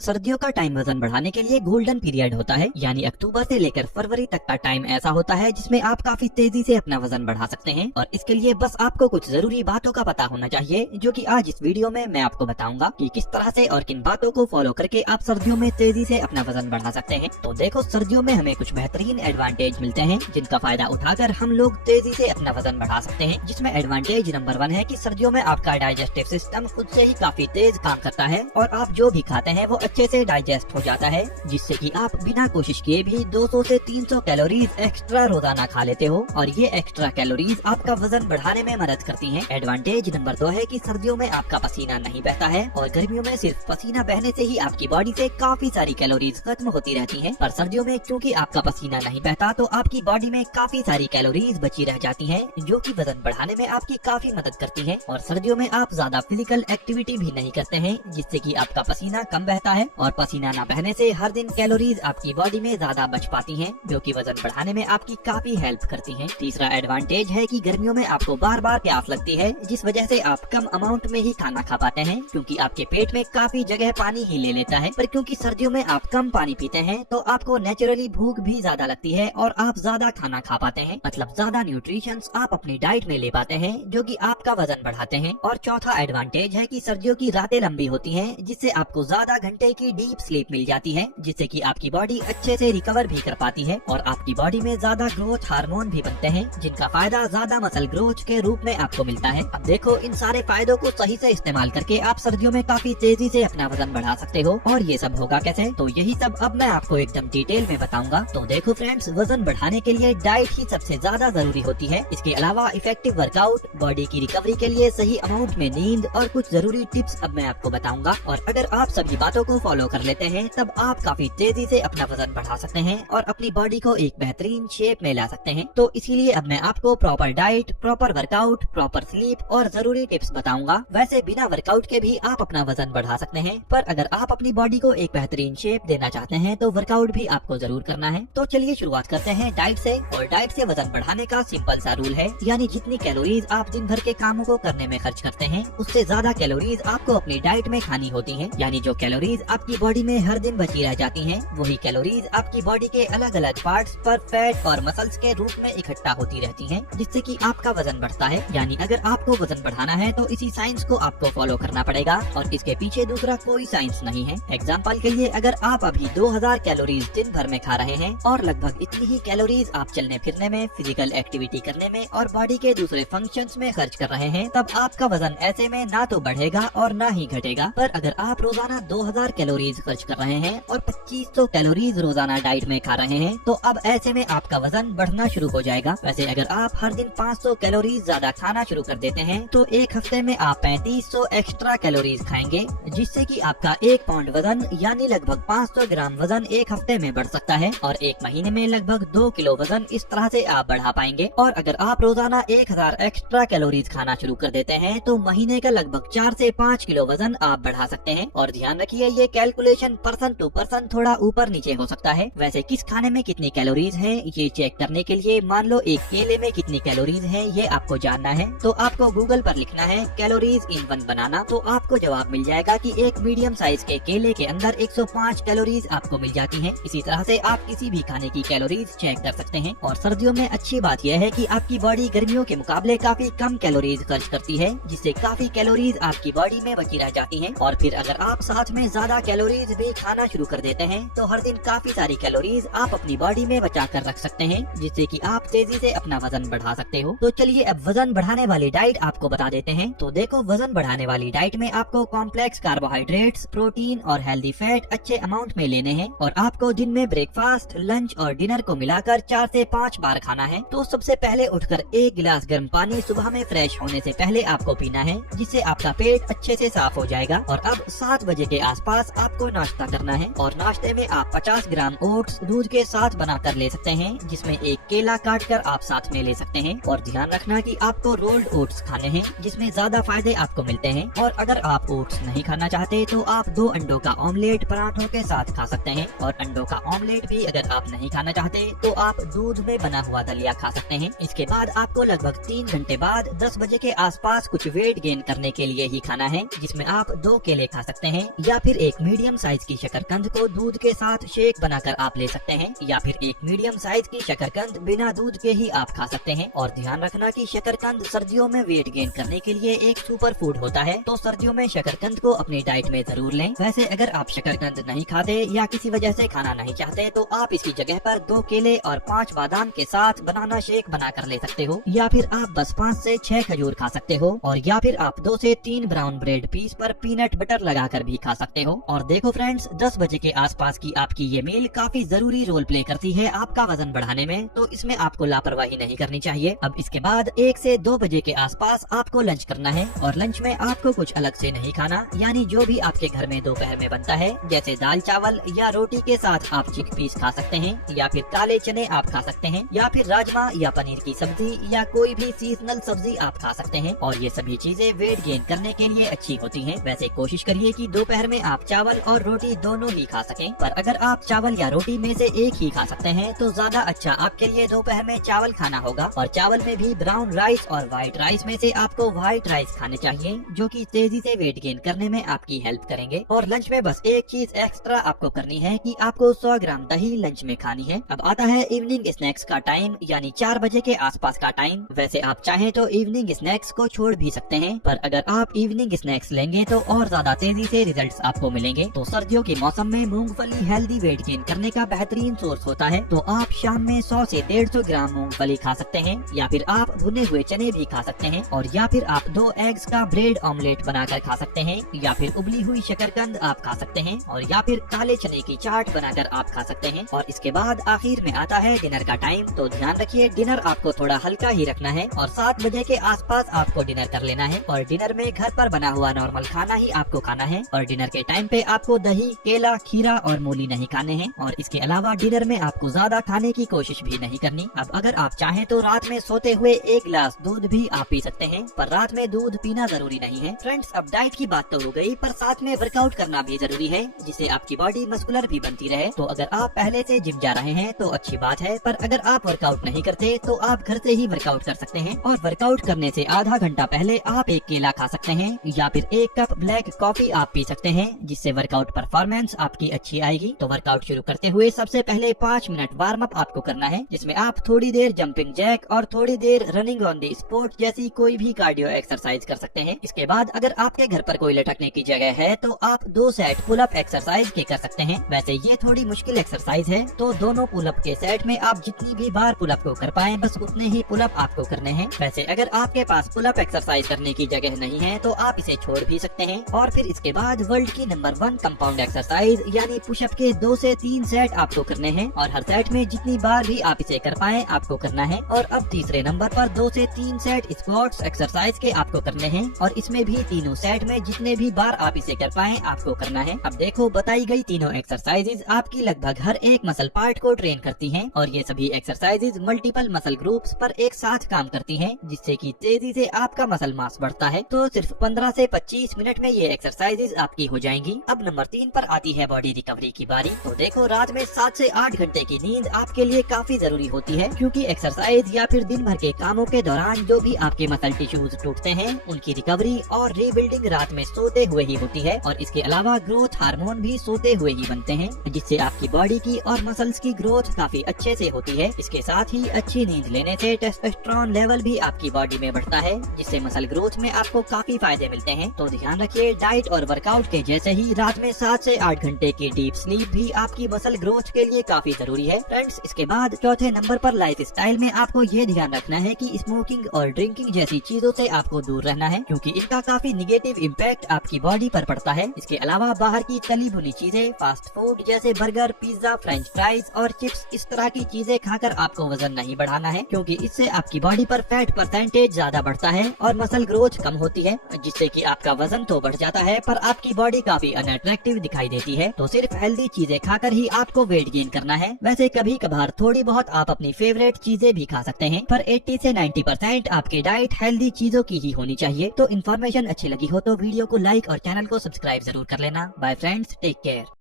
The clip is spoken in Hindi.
सर्दियों का टाइम वजन बढ़ाने के लिए गोल्डन पीरियड होता है, यानी अक्टूबर से लेकर फरवरी तक का टाइम ऐसा होता है जिसमें आप काफी तेजी से अपना वजन बढ़ा सकते हैं। और इसके लिए बस आपको कुछ जरूरी बातों का पता होना चाहिए, जो कि आज इस वीडियो में मैं आपको बताऊंगा कि किस तरह से और किन बातों को फॉलो करके आप सर्दियों में तेजी से अपना वजन बढ़ा सकते हैं। तो देखो, सर्दियों में हमें कुछ बेहतरीन एडवांटेज मिलते हैं जिनका फायदा उठाकर हम लोग तेजी से अपना वजन बढ़ा सकते हैं। जिसमें एडवांटेज नंबर 1 है कि सर्दियों में आपका डाइजेस्टिव सिस्टम खुद से ही काफी तेज काम करता है और आप जो भी खाते हैं वो अच्छे से डाइजेस्ट हो जाता है, जिससे कि आप बिना कोशिश किए भी 200 से 300 कैलोरीज एक्स्ट्रा रोजाना खा लेते हो और ये एक्स्ट्रा कैलोरीज आपका वजन बढ़ाने में मदद करती हैं। एडवांटेज नंबर 2 है कि सर्दियों में आपका पसीना नहीं बहता है और गर्मियों में सिर्फ पसीना बहने से ही आपकी बॉडी से काफी सारी कैलोरीज खत्म होती रहती हैं। पर सर्दियों में क्योंकि आपका पसीना नहीं बहता तो आपकी बॉडी में काफी सारी कैलोरीज बची रह जाती हैं, जो कि वजन बढ़ाने में आपकी काफी मदद करती है। और सर्दियों में आप ज्यादा फिजिकल एक्टिविटी भी नहीं करते हैं, जिससे कि आपका पसीना कम बहता है और पसीना न बहने से हर दिन कैलोरीज आपकी बॉडी में ज्यादा बच पाती हैं, जो कि वजन बढ़ाने में आपकी काफी हेल्प करती हैं। तीसरा एडवांटेज है कि गर्मियों में आपको बार बार प्यास लगती है, जिस वजह से आप कम अमाउंट में ही खाना खा पाते हैं, क्योंकि आपके पेट में काफी जगह पानी ही ले लेता है। पर क्योंकि सर्दियों में आप कम पानी पीते हैं तो आपको नेचुरली भूख भी ज्यादा लगती है और आप ज्यादा खाना खा पाते हैं, मतलब ज्यादा न्यूट्रिशंस आप अपनी डाइट में ले पाते हैं, जो कि आपका वजन बढ़ाते हैं। और चौथा एडवांटेज है कि सर्दियों की रातें लंबी होती हैं, जिससे आपको ज्यादा घंटे की डीप स्लीप मिल जाती है, जिससे कि आपकी बॉडी अच्छे से रिकवर भी कर पाती है और आपकी बॉडी में ज्यादा ग्रोथ हार्मोन भी बनते हैं, जिनका फायदा ज्यादा मसल ग्रोथ के रूप में आपको मिलता है। अब देखो, इन सारे फायदों को सही से इस्तेमाल करके आप सर्दियों में काफी तेजी से अपना वजन बढ़ा सकते हो। और ये सब होगा कैसे, तो यही सब अब मैं आपको एकदम डिटेल में बताऊंगा। तो देखो फ्रेंड्स, वजन बढ़ाने के लिए डाइट ही सबसे ज्यादा जरूरी होती है। इसके अलावा इफेक्टिव वर्कआउट, बॉडी की रिकवरी के लिए सही अमाउंट में नींद और कुछ जरूरी टिप्स अब मैं आपको बताऊंगा। और अगर आप सभी बातों को फॉलो कर लेते हैं तब आप काफी तेजी से अपना वजन बढ़ा सकते हैं और अपनी बॉडी को एक बेहतरीन शेप में ला सकते हैं। तो इसीलिए अब मैं आपको proper diet, proper workout, proper sleep और जरूरी टिप्स बताऊंगा। वैसे बिना वर्कआउट के भी आप अपना वजन बढ़ा सकते हैं, पर अगर आप अपनी बॉडी को एक बेहतरीन शेप देना चाहते हैं तो वर्कआउट भी आपको जरूर करना है। तो चलिए शुरुआत करते हैं डाइट से। और डाइट से वजन बढ़ाने का सिंपल सा रूल है, यानी जितनी कैलोरीज आप दिन भर के कामों को करने में खर्च करते हैं उससे ज्यादा कैलोरीज आपको अपनी डाइट में खानी होती हैं। यानी जो कैलोरीज आपकी बॉडी में हर दिन बची रह जाती हैं, वही कैलोरीज आपकी बॉडी के अलग अलग पार्ट्स पर फैट और मसल्स के रूप में इकट्ठा होती रहती हैं, जिससे कि आपका वजन बढ़ता है। यानी अगर आपको वजन बढ़ाना है तो इसी साइंस को आपको फॉलो करना पड़ेगा और इसके पीछे दूसरा कोई साइंस नहीं है। एग्जाम्पल के लिए, अगर आप अभी 2000 कैलोरीज दिन भर में खा रहे हैं और लगभग इतनी ही कैलोरीज आप चलने फिरने में, फिजिकल एक्टिविटी करने में और बॉडी के दूसरे फंक्शंस में खर्च कर रहे हैं, तब आपका वजन ऐसे में ना तो बढ़ेगा और ना ही घटेगा। पर अगर आप रोजाना 2000 कैलोरीज खर्च कर रहे हैं और 2500 कैलोरीज रोजाना डाइट में खा रहे हैं, तो अब ऐसे में आपका वजन बढ़ना शुरू हो जाएगा। वैसे अगर आप हर दिन 500 कैलोरीज ज्यादा खाना शुरू कर देते हैं तो एक हफ्ते में आप 3500 एक्स्ट्रा कैलोरीज खाएंगे, जिससे कि आपका 1 पाउंड वजन यानी लगभग 500 ग्राम वजन एक हफ्ते में बढ़ सकता है और एक महीने में लगभग 2 किलो वजन इस तरह से आप बढ़ा पाएंगे। और अगर आप रोजाना 1000 एक्स्ट्रा कैलोरीज खाना शुरू कर देते हैं तो महीने का लगभग 4 से 5 किलो वजन आप बढ़ा सकते हैं। और ध्यान रखिए, ये कैलकुलेशन पर्सन टू पर्सन थोड़ा ऊपर नीचे हो सकता है। वैसे किस खाने में कितनी कैलोरीज है ये चेक करने के लिए, मान लो एक केले में कितनी कैलोरीज है ये आपको जानना है, तो आपको गूगल पर लिखना है कैलोरीज इन वन बनाना, तो आपको जवाब मिल जाएगा कि एक मीडियम साइज के केले के अंदर 105 कैलोरीज आपको मिल जाती हैं। इसी तरह से आप किसी भी खाने की कैलोरीज चेक कर सकते हैं। और सर्दियों में अच्छी बात यह है कि आपकी बॉडी गर्मियों के मुकाबले काफी कम कैलोरीज खर्च करती है, जिससे काफी कैलोरीज आपकी बॉडी में बची रह जाती हैं। और फिर अगर आप साथ में ज्यादा कैलोरीज भी खाना शुरू कर देते हैं तो हर दिन काफी सारी कैलोरीज आप अपनी बॉडी में बचा कर रख सकते हैं, जिससे कि आप तेजी से अपना वजन बढ़ा सकते हो। तो चलिए अब वजन बढ़ाने वाली डाइट आपको बता देते हैं। तो देखो, वजन बढ़ाने वाली डाइट में आपको कॉम्प्लेक्स कार्बोहाइड्रेट्स, प्रोटीन और हेल्दी फैट अच्छे अमाउंट में लेने हैं और आपको दिन में ब्रेकफास्ट, लंच और डिनर को मिलाकर 4 से 5 बार खाना है। तो सबसे पहले उठकर 1 गिलास गर्म पानी सुबह में फ्रेश होने से पहले आपको पीना है, जिससे आपका पेट अच्छे से साफ हो जाएगा। और अब 7 बजे के आसपास आपको नाश्ता करना है और नाश्ते में आप 50 ग्राम ओट्स दूध के साथ बनाकर ले सकते हैं, जिसमें एक केला काट कर आप साथ में ले सकते हैं। और ध्यान रखना कि आपको रोल्ड ओट्स खाने हैं, जिसमें ज्यादा फायदे आपको मिलते हैं। और अगर आप ओट्स नहीं खाना चाहते तो आप 2 अंडों का ऑमलेट पराठों के साथ खा सकते हैं। और अंडों का ऑमलेट भी अगर आप नहीं खाना चाहते तो आप दूध में बना हुआ दलिया खा सकते हैं। इसके बाद आपको लगभग 3 घंटे बाद 10 बजे के आसपास कुछ वेट गेन करने के लिए ही खाना है, जिसमें आप 2 केले खा सकते हैं या फिर एक मीडियम साइज की शकरकंद को दूध के साथ शेक बनाकर आप ले सकते हैं, या फिर एक मीडियम साइज की शकरकंद बिना दूध के ही आप खा सकते हैं। और ध्यान रखना कि शकरकंद सर्दियों में वेट गेन करने के लिए एक सुपर फूड होता है, तो सर्दियों में शकरकंद को अपनी डाइट में जरूर लें। वैसे अगर आप शकरकंद नहीं खाते या किसी वजह से खाना नहीं चाहते तो आप इसकी जगह पर 2 केले और 5 बादाम के साथ बनाना शेक बना कर ले सकते हो, या फिर आप बस 5 से 6 खजूर खा सकते हो, और या फिर आप 2 से 3 ब्राउन ब्रेड पीस पर पीनट बटर लगाकर भी खा सकते हो। और देखो फ्रेंड्स, 10 बजे के आसपास की आपकी ये मील काफी जरूरी रोल प्ले करती है आपका वजन बढ़ाने में, तो इसमें आपको लापरवाही नहीं करनी चाहिए। अब इसके बाद 1 से 2 बजे के आसपास आपको लंच करना है, और लंच में आपको कुछ अलग से नहीं खाना, यानी जो भी आपके घर में दोपहर में बनता है, जैसे दाल चावल या रोटी के साथ आप चिकपीस खा सकते हैं, या फिर काले चने आप खा सकते हैं, या फिर राजमा या पनीर की सब्जी या कोई भी सीजनल सब्जी आप खा सकते हैं। और ये सभी चीजें वेट गेन करने के लिए अच्छी होती हैं। वैसे कोशिश करिए कि दोपहर में आप चावल और रोटी दोनों ही खा सकें, पर अगर आप चावल या रोटी में से एक ही खा सकते हैं तो ज्यादा अच्छा आपके लिए दोपहर में चावल खाना होगा। और चावल में भी ब्राउन राइस और व्हाइट राइस में से आपको व्हाइट राइस खाने चाहिए, जो कि तेजी से वेट गेन करने में आपकी हेल्प करेंगे। और लंच में बस एक चीज एक्स्ट्रा आपको करनी है कि आपको 100 ग्राम दही लंच में खानी है। अब आता है इवनिंग स्नैक्स का टाइम, यानी 4 बजे के आसपास का टाइम। वैसे आप चाहें तो इवनिंग स्नैक्स को छोड़ भी सकते हैं, पर अगर आप इवनिंग स्नैक्स लेंगे तो और ज्यादा तेजी से रिजल्ट्स आपको मिलेंगे। तो सर्दियों के मौसम में मूंगफली हेल्दी वेट गेन करने का बेहतरीन सोर्स होता है, तो आप शाम में 100 से 150 ग्राम मूंगफली खा सकते हैं, या फिर आप भुने हुए चने भी खा सकते हैं, और या फिर आप 2 एग्स का ब्रेड ऑमलेट बनाकर खा सकते हैं, या फिर उबली हुई शकरकंद आप खा सकते हैं, और या फिर काले चने की चाट बनाकर आप खा सकते हैं। और इसके बाद आखिर में आता है डिनर का टाइम। तो ध्यान रखिए, डिनर आपको थोड़ा हल्का ही रखना है, और 7 बजे के आसपास आपको डिनर कर लेना है। और डिनर में घर पर बना हुआ नॉर्मल खाना ही आपको खाना है, और डिनर के टाइम पे आपको दही, केला, खीरा और मूली नहीं खाने हैं। और इसके अलावा डिनर में आपको ज्यादा खाने की कोशिश भी नहीं करनी। अब अगर आप चाहें तो रात में सोते हुए 1 गिलास दूध भी आप पी सकते हैं, पर रात में दूध पीना जरूरी नहीं है। फ्रेंड्स, अब डाइट की बात तो हो गई, पर साथ में वर्कआउट करना भी जरूरी है, जिससे आपकी बॉडी मस्कुलर भी बनती रहे। तो अगर आप पहले से जिम जा रहे हैं तो अच्छी बात है, पर अगर आप वर्कआउट नहीं करते तो आप घर से ही वर्कआउट कर सकते हैं। और वर्कआउट करने से आधा घंटा पहले आप 1 केला खा सकते हैं, या फिर 1 कप ब्लैक कॉफी आप पी सकते हैं, जिससे वर्कआउट परफॉर्मेंस आपकी अच्छी आएगी। तो वर्कआउट शुरू करते हुए सबसे पहले 5 मिनट वार्म अप आपको करना है, जिसमें आप थोड़ी देर जंपिंग जैक और थोड़ी देर रनिंग ऑन द स्पॉट जैसी कोई भी कार्डियो एक्सरसाइज कर सकते हैं। इसके बाद अगर आपके घर पर कोई लटकने की जगह है तो आप 2 सेट पुल अप एक्सरसाइज के कर सकते हैं। वैसे ये थोड़ी मुश्किल एक्सरसाइज है, तो दोनों पुल अप के सेट में आप जितनी भी बार पुल अप को कर पाए बस उतने ही पुल अप आपको करने हैं। वैसे अगर आपके पास पुल अप एक्सरसाइज करने की जगह नहीं है तो आप इसे छोड़ भी सकते हैं। और फिर इसके बाद वर्ल्ड की नंबर 1 कंपाउंड एक्सरसाइज यानी पुशअप के 2 से 3 सेट आपको करने हैं, और हर सेट में जितनी बार भी आप इसे कर पाए आपको करना है। और अब तीसरे नंबर पर 2 से 3 सेट स्क्वाट्स एक्सरसाइज के आपको करने हैं, और इसमें भी तीनों सेट में जितने भी बार आप इसे कर पाए आपको करना है। अब देखो, बताई गई तीनों एक्सरसाइजेज आपकी लगभग हर एक मसल पार्ट को ट्रेन करती हैं, और ये सभी एक्सरसाइजेज मल्टीपल मसल ग्रुप्स पर एक साथ काम करती हैं, जिससे कि तेजी से आपका मसल मास बढ़ता है। तो सिर्फ 15 से 25 मिनट में ये एक्सरसाइजेज आपकी हो जाएंगी। अब नंबर 3 पर आती है बॉडी रिकवरी की बारी। तो देखो, रात में 7 से 8 घंटे की नींद आपके लिए काफी जरूरी होती है, क्योंकि एक्सरसाइज या फिर दिन भर के कामों के दौरान जो भी आपके मसल टिश्यूज टूटते हैं उनकी रिकवरी और रीबिल्डिंग रात में सोते हुए ही होती है। और इसके अलावा ग्रोथ हार्मोन भी सोते हुए ही बनते हैं, जिससे आपकी बॉडी की और मसल्स की ग्रोथ काफी अच्छे से होती है। इसके साथ ही अच्छी नींद लेने से टेस्टोस्टेरोन लेवल भी आपकी बॉडी में बढ़ता है, जिससे मसल ग्रोथ में आपको काफी फायदे मिलते हैं। तो ध्यान रखिए, डाइट और वर्कआउट के जैसे ही रात में 7 से 8 घंटे की डीप स्लीप भी आपकी मसल ग्रोथ के लिए काफी जरूरी है। फ्रेंड्स, इसके बाद चौथे नंबर पर लाइफ स्टाइल में आपको ये ध्यान रखना है कि स्मोकिंग और ड्रिंकिंग जैसी चीजों से आपको दूर रहना है, क्योंकि इनका काफी निगेटिव इम्पैक्ट आपकी बॉडी पर पड़ता है। इसके अलावा बाहर की तली भुनी चीजें, फास्ट फूड जैसे बर्गर, पिज्जा, फ्रेंच फ्राइज और चिप्स, इस तरह की चीजें खाकर आपको वजन नहीं बढ़ाना है, क्योंकि इससे आपकी बॉडी पर फैट परसेंटेज ज्यादा बढ़ता है और मसल ग्रोथ कम होती है, जिससे कि आपका वजन तो बढ़ जाता है पर आपकी बॉडी काफी अनअट्रैक्टिव दिखाई देती है। तो सिर्फ हेल्दी चीजें खाकर ही आपको वेट गेन करना है। वैसे कभी कभार थोड़ी बहुत आप अपनी फेवरेट चीजें भी खा सकते हैं, पर 80 से 90% आपकी डाइट हेल्दी चीजों की ही होनी चाहिए। तो इन्फॉर्मेशन अच्छी लगी हो तो वीडियो को लाइक और चैनल को सब्सक्राइब जरूर कर लेना। Bye friends, take care.